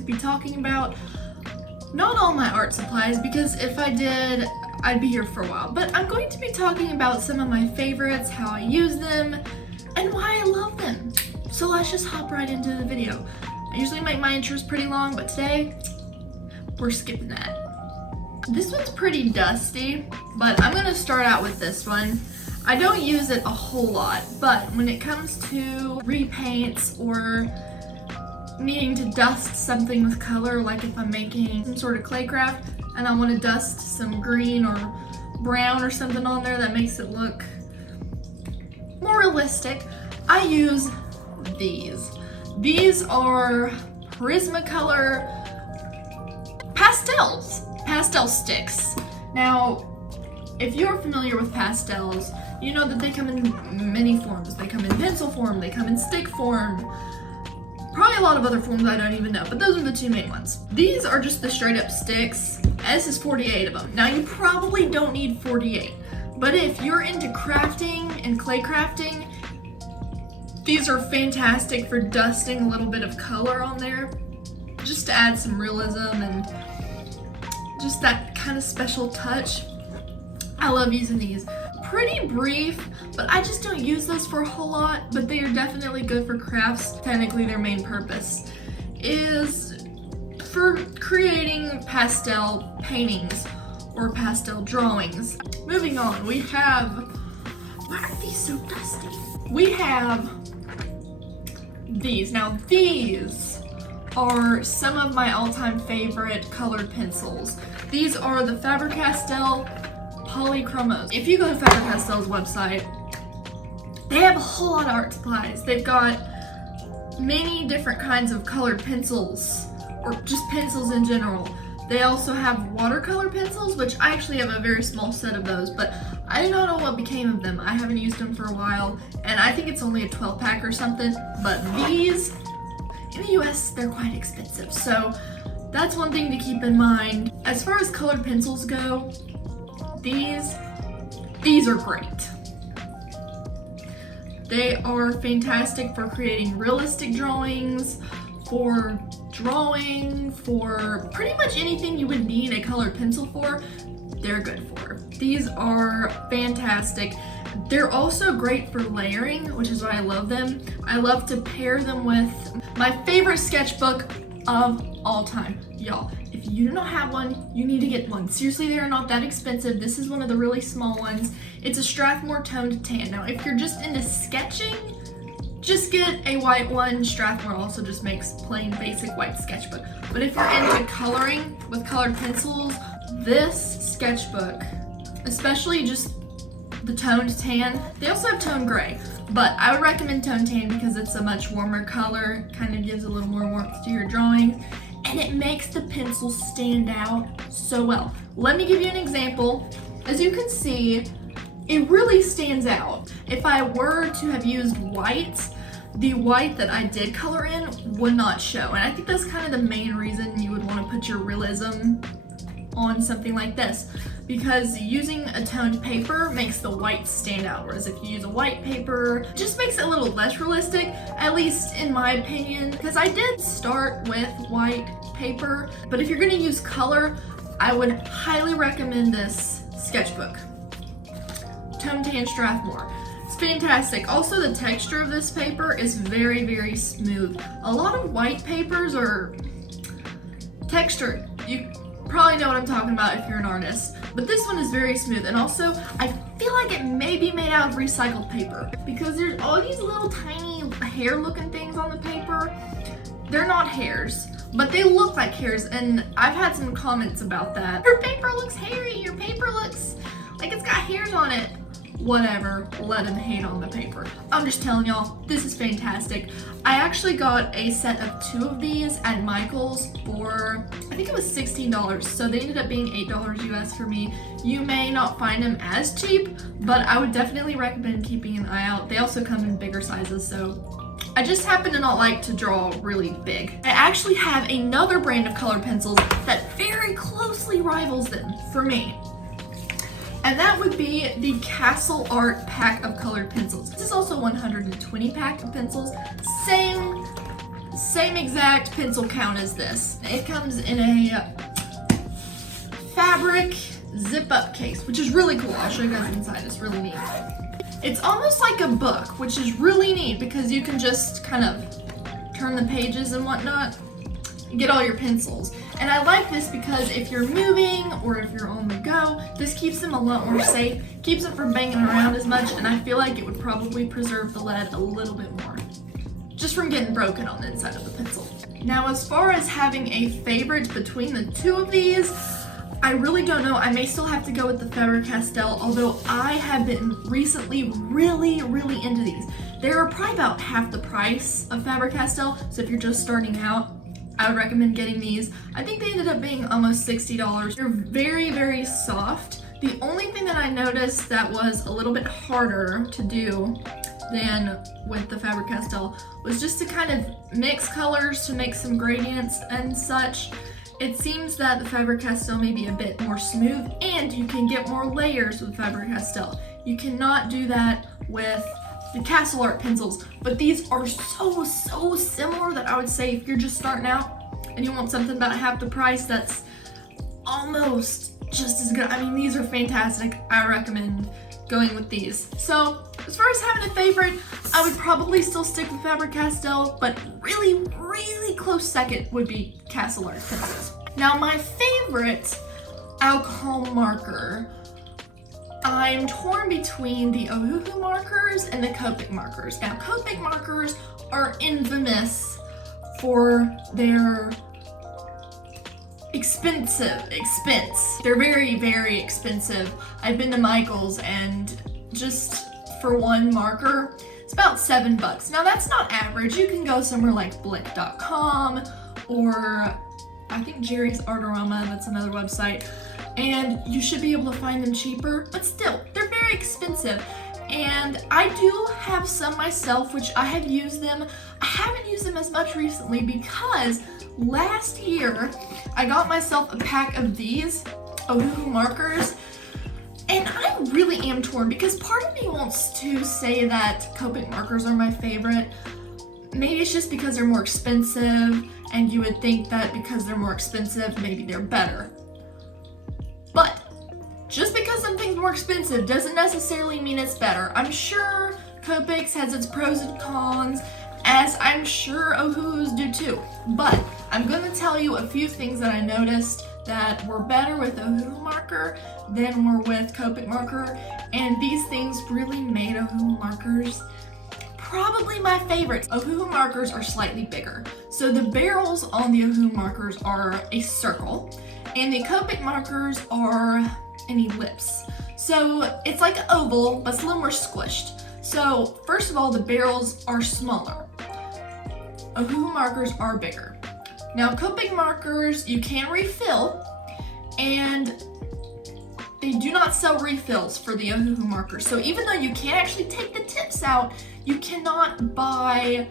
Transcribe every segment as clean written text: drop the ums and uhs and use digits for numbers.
to be talking about not all my art supplies, because if I did, I'd be here for a while, but I'm going to be talking about some of my favorites, how I use them, and why I love them. So let's just hop right into the video. I usually make my intros pretty long, but today, we're skipping that. This one's pretty dusty, but I'm gonna start out with this one. I don't use it a whole lot, but when it comes to repaints or needing to dust something with color, like if I'm making some sort of clay craft and I want to dust some green or brown or something on there that makes it look more realistic, I use these. These are Prismacolor pastel sticks. Now, if you're familiar with pastels, you know that they come in many forms. They come in pencil form, they come in stick form, probably a lot of other forms I don't even know, but those are the two main ones. These are just the straight up sticks. This is 48 of them. Now you probably don't need 48, but if you're into crafting and clay crafting, these are fantastic for dusting a little bit of color on there, just to add some realism and just that kind of special touch. I love using these. Pretty brief, but I just don't use those for a whole lot, but they are definitely good for crafts. Technically their main purpose is for creating pastel paintings or pastel drawings. Moving on, we have, why are these so dusty? We have these. Now these are some of my all-time favorite colored pencils. These are the Faber-Castell Polychromos. If you go to Faber-Castell's website, they have a whole lot of art supplies. They've got many different kinds of colored pencils, or just pencils in general. They also have watercolor pencils, which I actually have a very small set of those, but I do not know what became of them. I haven't used them for a while, and I think it's only a 12 pack or something, but these, in the US, they're quite expensive, so that's one thing to keep in mind. As far as colored pencils go, these are great. They are fantastic for creating realistic drawings, for drawing, for pretty much anything you would need a colored pencil for, they're good for. These are fantastic. They're also great for layering, which is why I love them. I love to pair them with my favorite sketchbook of all time. Y'all, if you do not have one, you need to get one. Seriously, they are not that expensive. This is one of the really small ones. It's a Strathmore toned tan. Now, if you're just into sketching, just get a white one. Strathmore also just makes plain basic white sketchbook. But if you're into coloring with colored pencils, this sketchbook, especially just the toned tan, they also have toned gray, but I would recommend toned tan because it's a much warmer color, kind of gives a little more warmth to your drawing, and it makes the pencil stand out so well. Let me give you an example. As you can see, it really stands out. If I were to have used white, the white that I did color in would not show, and I think that's kind of the main reason you would want to put your realism on something like this, because using a toned paper makes the white stand out, whereas if you use a white paper, it just makes it a little less realistic, at least in my opinion, because I did start with white paper, but if you're going to use color, I would highly recommend this sketchbook. Toned Tan Strathmore. It's fantastic. Also, the texture of this paper is very, very smooth. A lot of white papers are textured. You probably know what I'm talking about if you're an artist, but this one is very smooth, and also I feel like it may be made out of recycled paper because there's all these little tiny hair looking things on the paper. They're not hairs, but they look like hairs, and I've had some comments about that. Your paper looks hairy, your paper looks like it's got hairs on it. Whatever, let them hate on the paper. I'm just telling y'all, this is fantastic. I actually got a set of 2 of these at Michael's for, I think it was $16, so they ended up being $8 US for me. You may not find them as cheap, but I would definitely recommend keeping an eye out. They also come in bigger sizes, so I just happen to not like to draw really big. I actually have another brand of colored pencils that very closely rivals them for me. And that would be the Castle Art pack of colored pencils. This is also 120 pack of pencils. Same same exact pencil count as this. It comes in a fabric zip-up case, which is really cool. I'll show you guys inside. It's really neat. It's almost like a book, which is really neat because you can just kind of turn the pages and whatnot and get all your pencils. And I like this because if you're moving or if you're on the go, this keeps them a lot more safe, keeps them from banging around as much, and I feel like it would probably preserve the lead a little bit more, just from getting broken on the inside of the pencil. Now, as far as having a favorite between the two of these, I really don't know. I may still have to go with the Faber-Castell, although I have been recently really into these. They're probably about half the price of Faber-Castell, so if you're just starting out, I would recommend getting these. I think they ended up being almost $60. They're very soft. The only thing that I noticed that was a little bit harder to do than with the Faber-Castell was just to kind of mix colors to make some gradients and such. It seems that the Faber-Castell may be a bit more smooth, and you can get more layers with Faber-Castell. You cannot do that with the Castle Art pencils, but these are so similar that I would say if you're just starting out and you want something about half the price that's almost just as good. I mean, these are fantastic. I recommend going with these. So as far as having a favorite, I would probably still stick with Faber-Castell, but really close second would be Castle Art pencils. Now, my favorite alcohol marker, I'm torn between the Ohuhu markers and the Copic markers. Now, Copic markers are infamous for their expense. They're very expensive. I've been to Michael's and just for one marker, it's about $7. Now, that's not average. You can go somewhere like Blick.com or I think Jerry's Artorama, that's another website, and you should be able to find them cheaper, but still, they're very expensive. And I do have some myself, which I have used them. I haven't used them as much recently because last year I got myself a pack of these Ohuhu markers, and I really am torn because part of me wants to say that Copic markers are my favorite. Maybe it's just because they're more expensive, and you would think that because they're more expensive, maybe they're better. But just because something's more expensive doesn't necessarily mean it's better. I'm sure Copics has its pros and cons, as I'm sure Ohuhus do too. But I'm going to tell you a few things that I noticed that were better with Ohuhu marker than were with Copic marker, and these things really made Ohuhu markers probably my favorites. Ohuhu markers are slightly bigger. So the barrels on the Ohuhu markers are a circle, and the Copic markers are an ellipse. So it's like an oval, but it's a little more squished. So first of all, the barrels are smaller. Ohuhu markers are bigger. Now, Copic markers you can refill, and they do not sell refills for the Ohuhu markers. So even though you can actually take the tips out, you cannot buy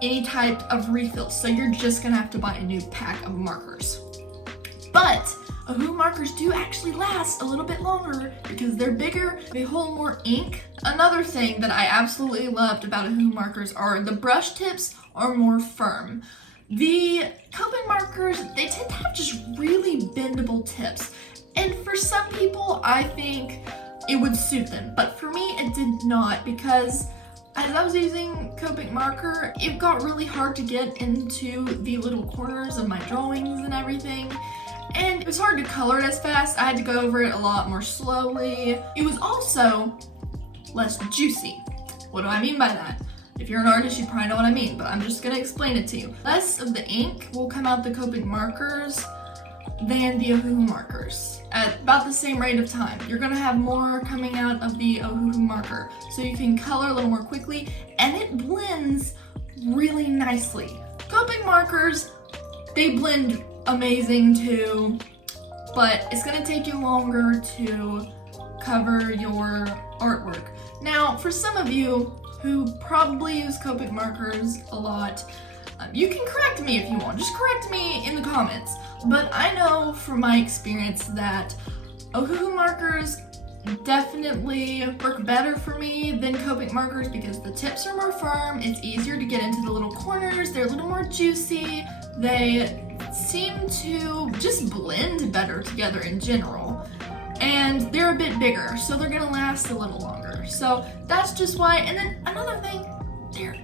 any type of refills. So you're just gonna have to buy a new pack of markers. But Ohuhu markers do actually last a little bit longer because they're bigger, they hold more ink. Another thing that I absolutely loved about Ohuhu markers are the brush tips are more firm. The Copic markers, they tend to have just really bendable tips. And for some people, I think it would suit them. But for me, it did not, because as I was using Copic marker, it got really hard to get into the little corners of my drawings and everything. And it was hard to color it as fast. I had to go over it a lot more slowly. It was also less juicy. What do I mean by that? If you're an artist, you probably know what I mean, but I'm just gonna explain it to you. Less of the ink will come out the Copic markers than the Ohuhu markers at about the same rate of time. You're gonna have more coming out of the Ohuhu marker, so you can color a little more quickly, and it blends really nicely. Copic markers, they blend amazing too, but it's gonna take you longer to cover your artwork. Now, for some of you who probably use Copic markers a lot, you can correct me if you want. Just correct me in the comments. But I know from my experience that Ohuhu markers definitely work better for me than Copic markers because the tips are more firm, it's easier to get into the little corners, they're a little more juicy, they seem to just blend better together in general, and they're a bit bigger, so they're gonna last a little longer. So that's just why. And then another thing, they're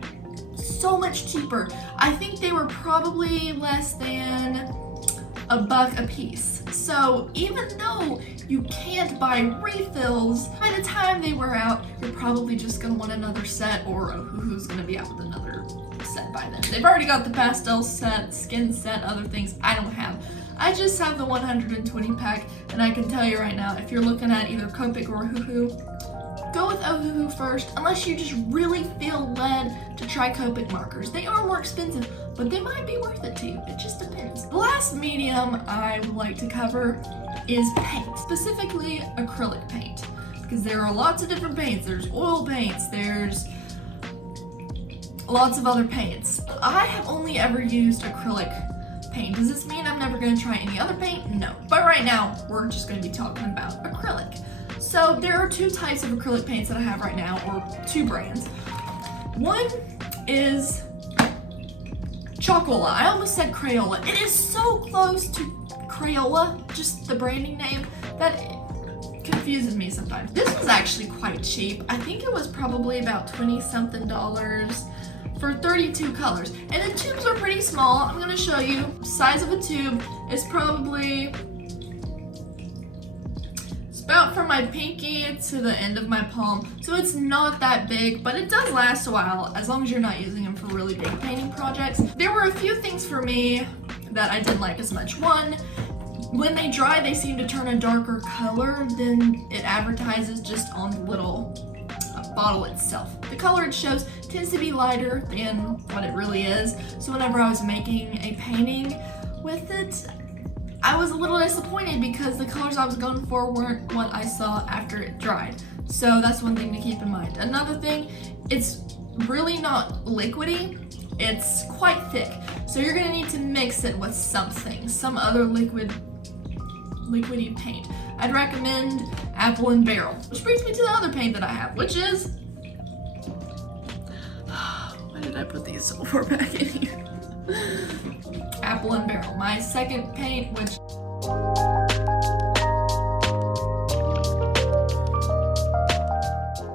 so much cheaper. I think they were probably less than $1 a piece. So even though you can't buy refills, by the time they wear out, you're probably just gonna want another set, or Ohuhu's gonna be out with another set by then. They've already got the pastel set, skin set, other things I don't have. I just have the 120 pack, and I can tell you right now, if you're looking at either Copic or Ohuhu, go with Ohuhu first, unless you just really feel led to try Copic markers. They are more expensive, but they might be worth it to you. It just depends. The last medium I would like to cover is paint, specifically acrylic paint, because there are lots of different paints. There's oil paints, there's lots of other paints. I have only ever used acrylic paint. Does this mean I'm never going to try any other paint? No. But right now, we're just going to be talking about acrylic. So there are 2 types of acrylic paints that I have right now, or 2 brands. One is Chalkola. I almost said Crayola. It is so close to Crayola, just the branding name, that it confuses me sometimes. This was actually quite cheap. I think it was probably about $20-something for 32 colors. And the tubes are pretty small. I'm gonna show you. Size of a tube is probably, it's about from my pinky to the end of my palm. So it's not that big, but it does last a while as long as you're not using them for really big painting projects. There were a few things for me that I didn't like as much. One, when they dry, they seem to turn a darker color than it advertises just on the little bottle itself. The color it shows tends to be lighter than what it really is. So whenever I was making a painting with it, I was a little disappointed because the colors I was going for weren't what I saw after it dried. So that's one thing to keep in mind. Another thing, it's really not liquidy. It's quite thick. So you're gonna need to mix it with something, some other liquidy paint. I'd recommend Apple and Barrel, which brings me to the other paint that I have, which is, why did I put these so far back in here? Apple and Barrel, my second paint, which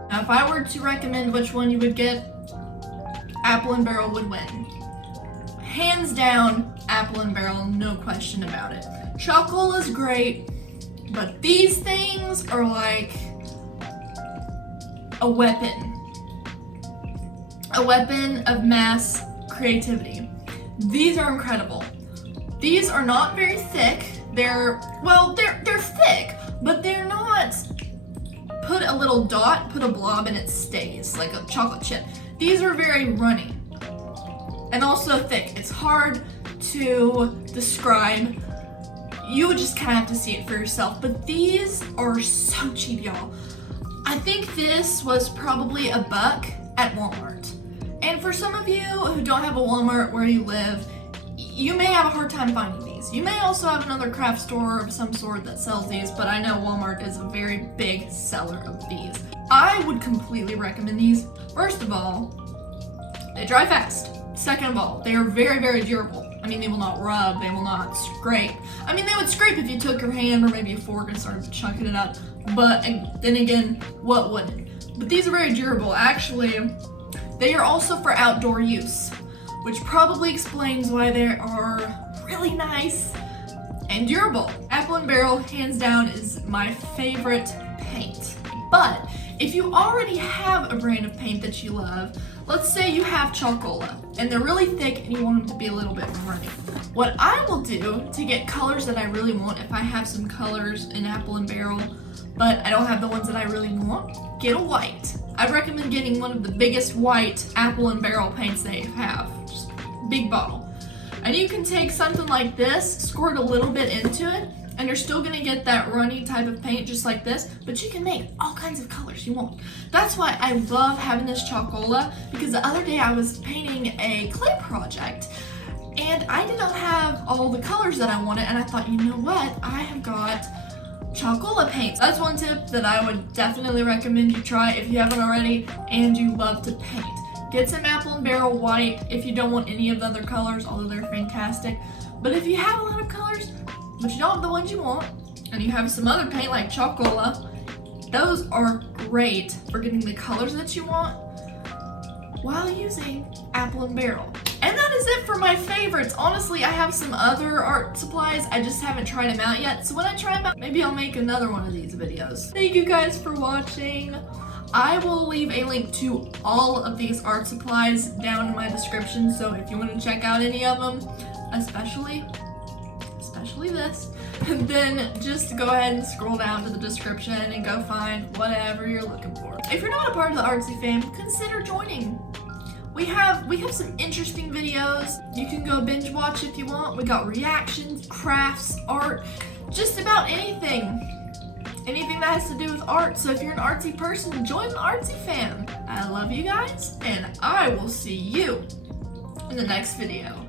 now if I were to recommend which one you would get, Apple and Barrel would win. Hands down, Apple and Barrel, no question about it. Chalkola's great, but these things are like a weapon of mass creativity. These are incredible. These are not very thick. They're thick, but they're not put a little dot, put a blob, and it stays like a chocolate chip. These are very runny and also thick. It's hard to describe. You would just kind of have to see it for yourself, but these are so cheap, y'all. I think this was probably $1 at Walmart. And for some of you who don't have a Walmart where you live, you may have a hard time finding these. You may also have another craft store of some sort that sells these, but I know Walmart is a very big seller of these. I would completely recommend these. First of all, they dry fast. Second of all, they are very, very durable. I mean, they will not rub, they will not scrape. I mean, they would scrape if you took your hand or maybe a fork and started chunking it up, but then again, what wouldn't? But these are very durable. Actually, they are also for outdoor use, which probably explains why they are really nice and durable. Apple and Barrel, hands down, is my favorite paint. But if you already have a brand of paint that you love, let's say you have Chalkola and they're really thick and you want them to be a little bit runny. What I will do to get colors that I really want, if I have some colors in Apple and Barrel, but I don't have the ones that I really want, get a white. I'd recommend getting one of the biggest white Apple and Barrel paints they have. Just big bottle. And you can take something like this, squirt a little bit into it, and you're still gonna get that runny type of paint just like this, but you can make all kinds of colors you want. That's why I love having this Chalkola, because the other day I was painting a clay project and I did not have all the colors that I wanted, and I thought, you know what, I have got Chalkola paints. That's one tip that I would definitely recommend you try if you haven't already and you love to paint. Get some Apple and Barrel white if you don't want any of the other colors, although they're fantastic. But if you have a lot of colors, but you don't have the ones you want, and you have some other paint like Chalkola, those are great for getting the colors that you want while using Apple and Barrel. And that is it for my favorites. Honestly, I have some other art supplies. I just haven't tried them out yet. So when I try them out, maybe I'll make another one of these videos. Thank you guys for watching. I will leave a link to all of these art supplies down in my description. So if you want to check out any of them, especially this, then just go ahead and scroll down to the description and go find whatever you're looking for. If you're not a part of the Artsy fam, consider joining. We have some interesting videos. You can go binge watch if you want. We got reactions, crafts, art, just about anything. Anything that has to do with art. So if you're an artsy person, join the Artsy fam. I love you guys, and I will see you in the next video.